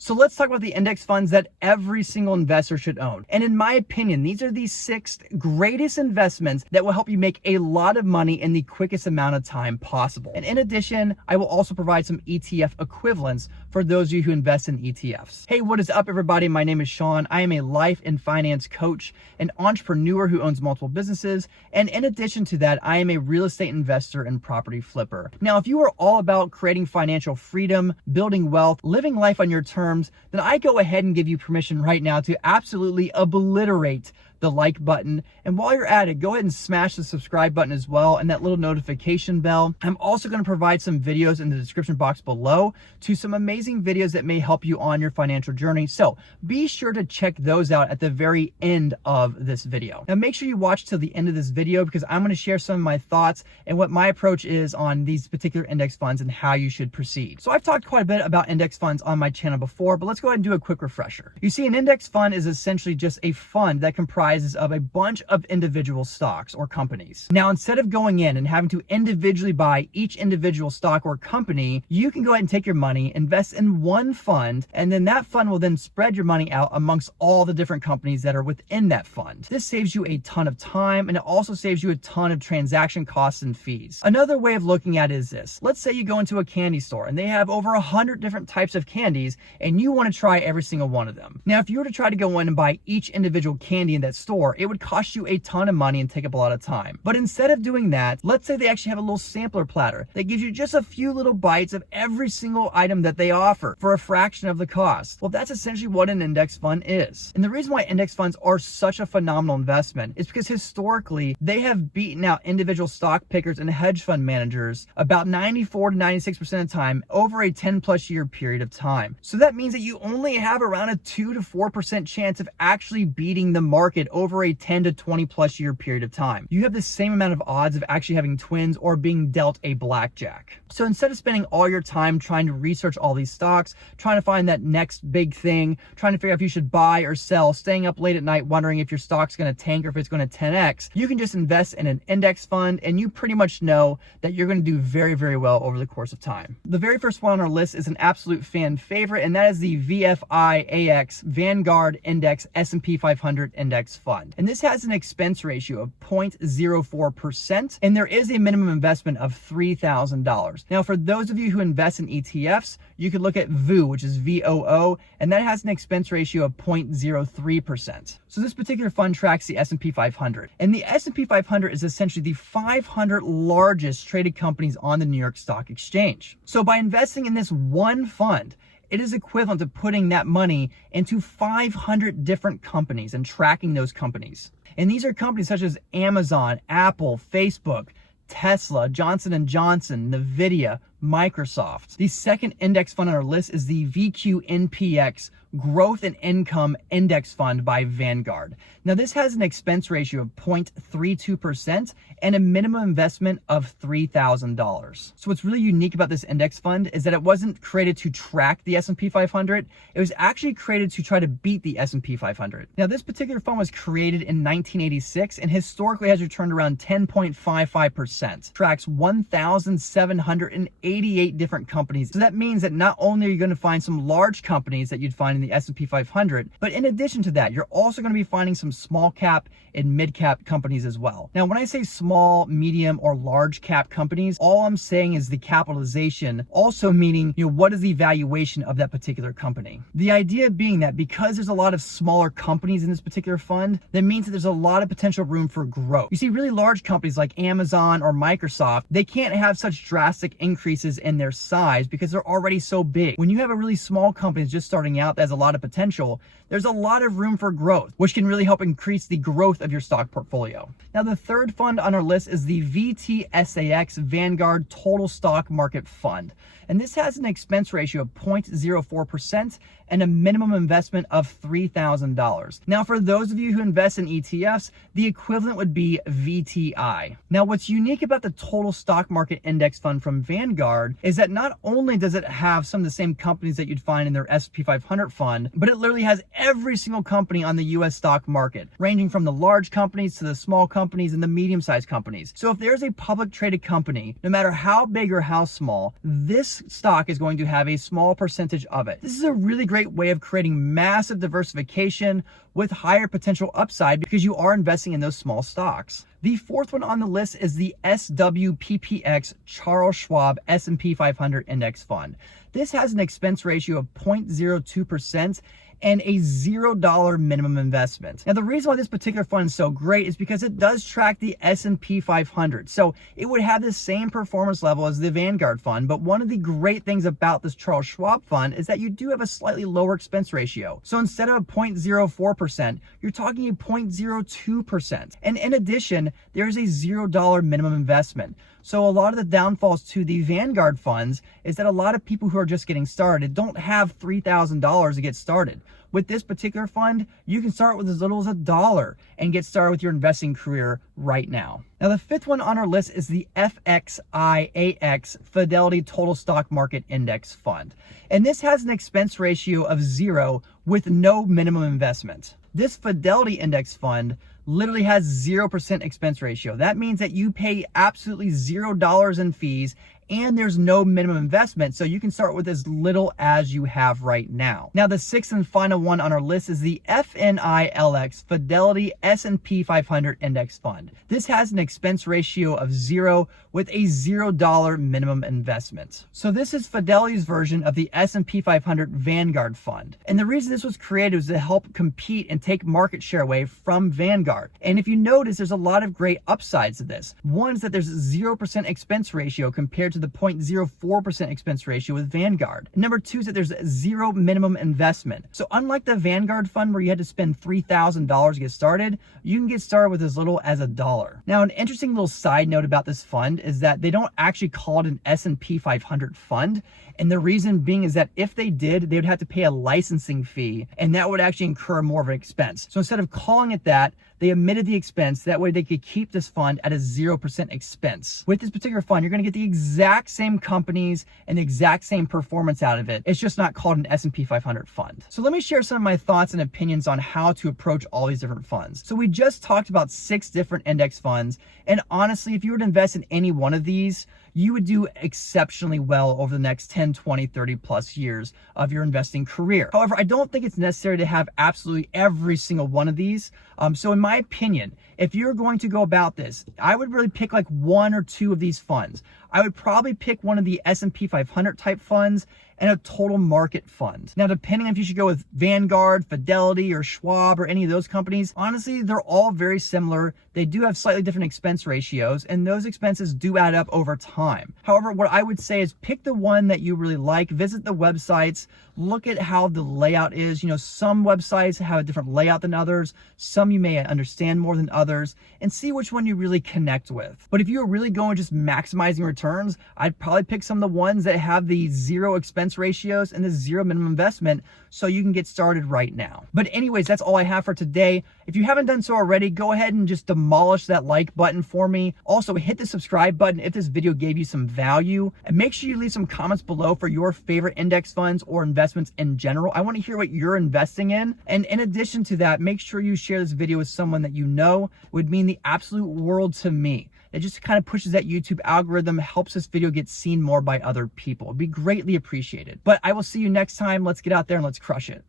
So let's talk about the index funds that every single investor should own. And in my opinion, these are the 6 greatest investments that will help you make a lot of money in the quickest amount of time possible. And in addition, I will also provide some ETF equivalents for those of you who invest in ETFs. Hey, what is up, everybody? My name is Sean. I am a life and finance coach, an entrepreneur who owns multiple businesses. And in addition to that, I am a real estate investor and property flipper. Now, if you are all about creating financial freedom, building wealth, living life on your terms, then I go ahead and give you permission right now to absolutely obliterate the like button. And while you're at it, go ahead and smash the subscribe button as well and that little notification bell. I'm also going to provide some videos in the description box below to some amazing videos that may help you on your financial journey. So be sure to check those out at the very end of this video. Now make sure you watch till the end of this video because I'm going to share some of my thoughts and what my approach is on these particular index funds and how you should proceed. So I've talked quite a bit about index funds on my channel before, but let's go ahead and do a quick refresher. You see, an index fund is essentially just a fund that comprises of a bunch of individual stocks or companies. Now, instead of going in and having to individually buy each individual stock or company, you can go ahead and take your money, invest in one fund, and then that fund will then spread your money out amongst all the different companies that are within that fund. This saves you a ton of time, and it also saves you a ton of transaction costs and fees. Another way of looking at it is this. Let's say you go into a candy store and they have over 100 different types of candies and you want to try every single one of them. Now, if you were to try to go in and buy each individual candy in that store, it would cost you a ton of money and take up a lot of time. But instead of doing that, let's say they actually have a little sampler platter that gives you just a few little bites of every single item that they offer for a fraction of the cost. Well, that's essentially what an index fund is. And the reason why index funds are such a phenomenal investment is because historically they have beaten out individual stock pickers and hedge fund managers about 94 to 96% of the time over a 10+ year period of time. So that means that you only have around a 2 to 4% chance of actually beating the market over a 10 to 20+ year period of time. You have the same amount of odds of actually having twins or being dealt a blackjack. So instead of spending all your time trying to research all these stocks, trying to find that next big thing, trying to figure out if you should buy or sell, staying up late at night wondering if your stock's going to tank or if it's going to 10x, you can just invest in an index fund and you pretty much know that you're going to do very, very well over the course of time. The very first one on our list is an absolute fan favorite, and that is the VFIAX Vanguard Index S&P 500 Index Fund. And this has an expense ratio of 0.04%, and there is a minimum investment of $3,000. Now, for those of you who invest in ETFs, you could look at VOO, which is VOO, and that has an expense ratio of 0.03%. So this particular fund tracks the S&P 500. And the S&P 500 is essentially the 500 largest traded companies on the New York Stock Exchange. So by investing in this one fund, it is equivalent to putting that money into 500 different companies and tracking those companies. And these are companies such as Amazon, Apple, Facebook, Tesla, Johnson & Johnson, NVIDIA, Microsoft. The second index fund on our list is the VQNPX Growth and Income Index Fund by Vanguard. Now, this has an expense ratio of 0.32% and a minimum investment of $3,000. So what's really unique about this index fund is that it wasn't created to track the S&P 500. It was actually created to try to beat the S&P 500. Now, this particular fund was created in 1986 and historically has returned around 10.55%. Tracks 1,788 different companies. So that means that not only are you going to find some large companies that you'd find in the S&P 500, but in addition to that, you're also going to be finding some small cap and mid cap companies as well. Now, when I say small, medium, or large cap companies, all I'm saying is the capitalization, also meaning, what is the valuation of that particular company? The idea being that because there's a lot of smaller companies in this particular fund, that means that there's a lot of potential room for growth. You see, really large companies like Amazon or Microsoft, they can't have such drastic increases in their size because they're already so big. When you have a really small company that's just starting out that has a lot of potential, there's a lot of room for growth, which can really help increase the growth of your stock portfolio. Now, the third fund on our list is the VTSAX Vanguard Total Stock Market Fund. And this has an expense ratio of 0.04% and a minimum investment of $3,000. Now, for those of you who invest in ETFs, the equivalent would be VTI. Now, what's unique about the Total Stock Market Index Fund from Vanguard Vanguard is that not only does it have some of the same companies that you'd find in their S&P 500 fund, but it literally has every single company on the US stock market, ranging from the large companies to the small companies and the medium-sized companies. So if there's a public traded company, no matter how big or how small, this stock is going to have a small percentage of it. This is a really great way of creating massive diversification with higher potential upside because you are investing in those small stocks. The fourth one on the list is the SWPPX Charles Schwab S&P 500 Index Fund. This has an expense ratio of 0.02% and a $0 minimum investment. Now, the reason why this particular fund is so great is because it does track the S&P 500. So it would have the same performance level as the Vanguard fund, but one of the great things about this Charles Schwab fund is that you do have a slightly lower expense ratio. So instead of 0.04%, you're talking a 0.02%. And in addition, there's a $0 minimum investment. So a lot of the downfalls to the Vanguard funds is that a lot of people who are just getting started don't have $3,000 to get started. With this particular fund, you can start with as little as $1 and get started with your investing career right now. Now, the fifth one on our list is the FXIAX Fidelity Total Stock Market Index Fund. And this has an expense ratio of 0 with no minimum investment. This Fidelity Index Fund literally has 0% expense ratio. That means that you pay absolutely $0 in fees and there's no minimum investment, so you can start with as little as you have right now. Now, the sixth and final one on our list is the FNILX Fidelity S&P 500 Index Fund. This has an expense ratio of 0 with a $0 minimum investment. So this is Fidelity's version of the S&P 500 Vanguard Fund. And the reason this was created was to help compete and take market share away from Vanguard. And if you notice, there's a lot of great upsides to this. One is that there's a 0% expense ratio compared to the 0.04% expense ratio with Vanguard. And number two is that there's zero minimum investment. So unlike the Vanguard fund where you had to spend $3,000 to get started, you can get started with as little as $1. Now, an interesting little side note about this fund is that they don't actually call it an S&P 500 fund. And the reason being is that if they did, they would have to pay a licensing fee, and that would actually incur more of an expense. So instead of calling it that, they omitted the expense. That way they could keep this fund at a 0% expense. With this particular fund, you're going to get the exact same companies and the exact same performance out of it. It's just not called an S&P 500 fund. So let me share some of my thoughts and opinions on how to approach all these different funds. So we just talked about 6 different index funds. And honestly, if you were to invest in any one of these, you would do exceptionally well over the next 10, 20, 30 plus years of your investing career. However, I don't think it's necessary to have absolutely every single one of these. So in my opinion, if you're going to go about this, I would really pick like 1 or 2 of these funds. I would probably pick one of the S&P 500 type funds and a total market fund. Now, depending on if you should go with Vanguard, Fidelity, or Schwab, or any of those companies, honestly, they're all very similar. They do have slightly different expense ratios, and those expenses do add up over time. However, what I would say is pick the one that you really like, visit the websites, look at how the layout is. You know, some websites have a different layout than others. Some you may understand more than others, and see which one you really connect with. But if you're really going just maximizing returns, I'd probably pick some of the ones that have the 0 expense ratios and the 0 minimum investment, so you can get started right now. But anyways, that's all I have for today. If you haven't done so already, go ahead and just demolish that like button for me. Also, hit the subscribe button if this video gave you some value, and make sure you leave some comments below for your favorite index funds or investments in general. I want to hear what you're investing in. And in addition to that, make sure you share this video with someone that you know. It would mean the absolute world to me. It just kind of pushes that YouTube algorithm, helps this video get seen more by other people. It'd be greatly appreciated. But I will see you next time. Let's get out there and let's crush it.